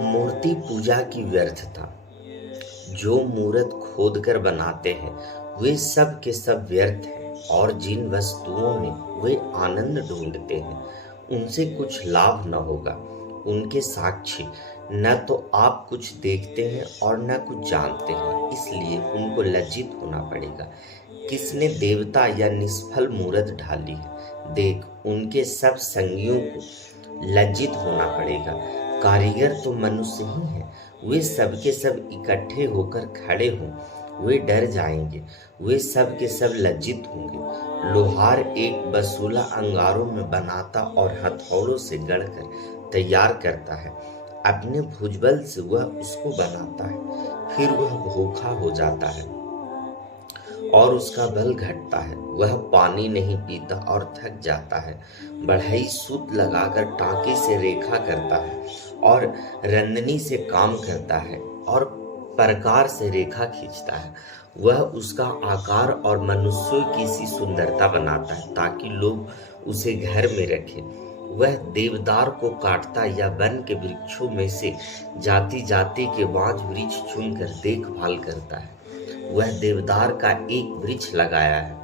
मूर्ति पूजा की व्यर्थता। जो मूर्त खोद कर बनाते हैं वे सब के सब व्यर्थ हैं, और जिन वस्तुओं में वे आनंद ढूंढते हैं उनसे कुछ लाभ न होगा। उनके साक्षी न तो आप कुछ देखते हैं और न कुछ जानते हैं, इसलिए उनको लज्जित होना पड़ेगा। किसने देवता या निष्फल मूर्त ढाली है, देख उनके सब संगियों को लज्जित होना पड़ेगा। कारीगर तो मनुष्य ही हैं, वे सब के सब इकट्ठे होकर खड़े हों वे डर जाएंगे, वे सब के सब लज्जित होंगे। लोहार एक बसूला अंगारों में बनाता और हथौड़ों से गढ़कर तैयार करता है। अपने भुजबल से वह उसको बनाता है, फिर वह भूखा हो जाता है और उसका बल घटता है। वह पानी नहीं पीता और थक जाता है। बढ़ई सूत लगाकर टाँके से रेखा करता है और रंदनी से काम करता है और प्रकार से रेखा खींचता है। वह उसका आकार और मनुष्यों की सी सुंदरता बनाता है ताकि लोग उसे घर में रखें। वह देवदार को काटता या वन के वृक्षों में से जाति जाति के बांज वृक्ष चुनकर देखभाल करता है। वह देवदार का एक वृक्ष लगाया है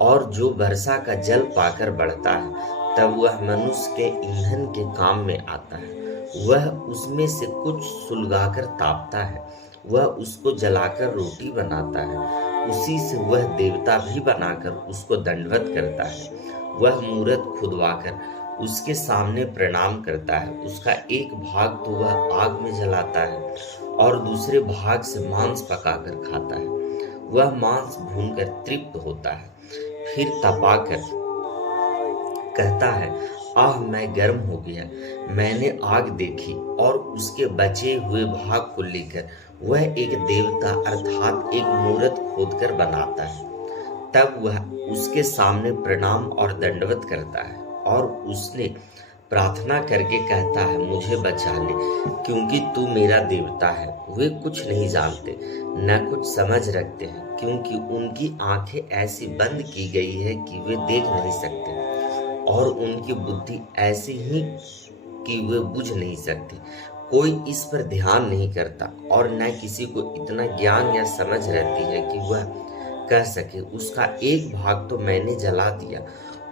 और जो वर्षा का जल पाकर बढ़ता है, तब वह मनुष्य के ईंधन के काम में आता है। वह उसमें से कुछ सुलगाकर तापता है, वह उसको जलाकर रोटी बनाता है। उसी से वह देवता भी बनाकर उसको दंडवत करता है। वह मूरत खुदवाकर उसके सामने प्रणाम करता है। उसका एक भाग तो वह आग में जलाता है और दूसरे भाग से मांस पकाकर खाता है। वह मांस भूनकर तृप्त होता है, फिर तपाकर कहता है, आह मैं गर्म हो गया। मैंने आग देखी और उसके बचे हुए भाग को लेकर वह एक देवता अर्थात एक मूर्त खोदकर बनाता है। तब वह उसके सामने प्रणाम और दंडवत करता है और उसने प्रार्थना करके कहता है, मुझे बचा ले, क्योंकि तू मेरा देवता है। वे कुछ नहीं जानते न कुछ समझ रखते हैं, क्योंकि उनकी आंखें ऐसी बंद की गई है कि वे देख नहीं सकते और उनकी बुद्धि ऐसी ही कि वे बुझ नहीं सकती। कोई इस पर ध्यान नहीं करता और न किसी को इतना ज्ञान या समझ रहती है कि वह कह सके, उसका एक भाग तो मैंने जला दिया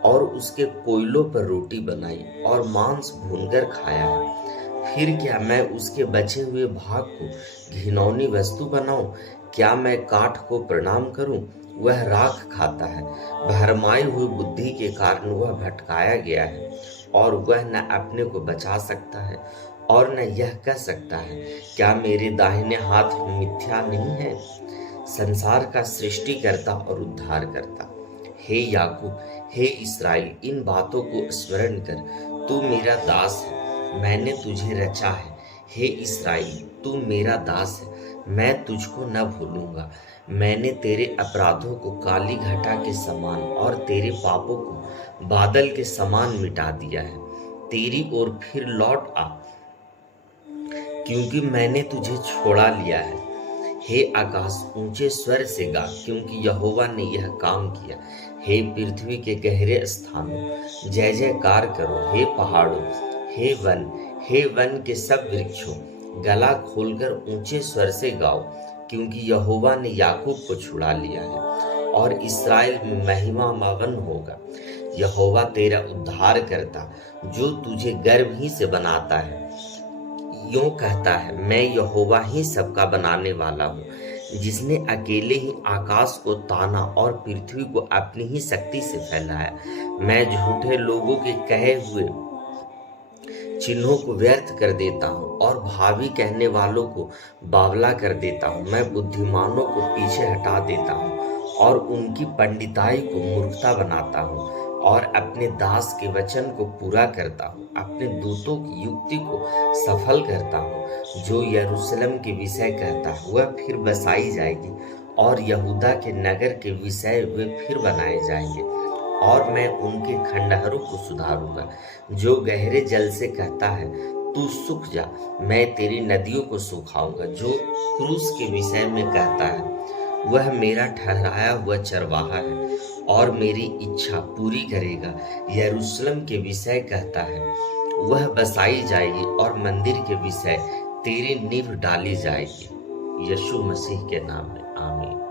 और उसके कोयलों पर रोटी बनाई और मांस भूनकर खाया है। फिर क्या मैं उसके बचे हुए भाग को घिनौनी वस्तु बनाऊं? क्या मैं काठ को प्रणाम करूं? वह राख खाता है। भरमाई हुई बुद्धि के कारण वह भटकाया गया है और वह न अपने को बचा सकता है और न यह कह सकता है, क्या मेरे दाहिने हाथ मिथ्या नहीं है? संसार का सृष्टिकर्ता और उद्धार करता, हे याकूब, हे इस्राएल, इन बातों को स्मरण कर। तू मेरा दास है, मैंने तुझे रचा है। हे इस्राएल, तू मेरा दास है, मैं तुझको न भूलूंगा। मैंने तेरे अपराधों को काली घटा के समान और तेरे पापों को बादल के समान मिटा दिया है। तेरी ओर फिर लौट आ, क्योंकि मैंने तुझे छोड़ा लिया है। हे आकाश, ऊंचे स्वर से गा, क्योंकि यहोवा ने यह काम किया। हे पृथ्वी के गहरे स्थानों, जय जयकार करो। हे पहाड़ों, हे वन के सब वृक्षों, गला खोलकर ऊंचे स्वर से गाओ, क्योंकि यहोवा ने याकूब को छुड़ा लिया है और इस्राएल में महिमा मगन होगा। यहोवा तेरा उद्धार करता, जो तुझे गर्भ ही से बनाता है। यूं कहता है, मैं यहोवा ही सबका बनाने वाला हूँ, जिसने अकेले ही आकाश को ताना और पृथ्वी को अपनी ही शक्ति से फैलाया। मैं झूठे लोगों के कहे हुए चिन्हों को व्यर्थ कर देता हूँ और भावी कहने वालों को बावला कर देता हूँ। मैं बुद्धिमानों को पीछे हटा देता हूँ और उनकी पंडिताई को मूर्खता बनाता हूँ और अपने दास के वचन को पूरा करता हूँ। अपने दूतों की युक्ति को सफल करता हूँ। जो यरूशलेम के विषय कहता है वह फिर बसाई जाएगी और यहूदा के नगर के विषय वे फिर बनाए जाएंगे और मैं उनके खंडहरों को सुधारूंगा। जो गहरे जल से कहता है, तू सूख जा, मैं तेरी नदियों को सुखाऊंगा। जो क्रूस के विषय में कहता है, वह मेरा ठहराया हुआ चरवाहा है और मेरी इच्छा पूरी करेगा। यरूशलेम के विषय कहता है, वह बसाई जाएगी और मंदिर के विषय तेरी नींव डाली जाएगी। यीशु मसीह के नाम में आमीन।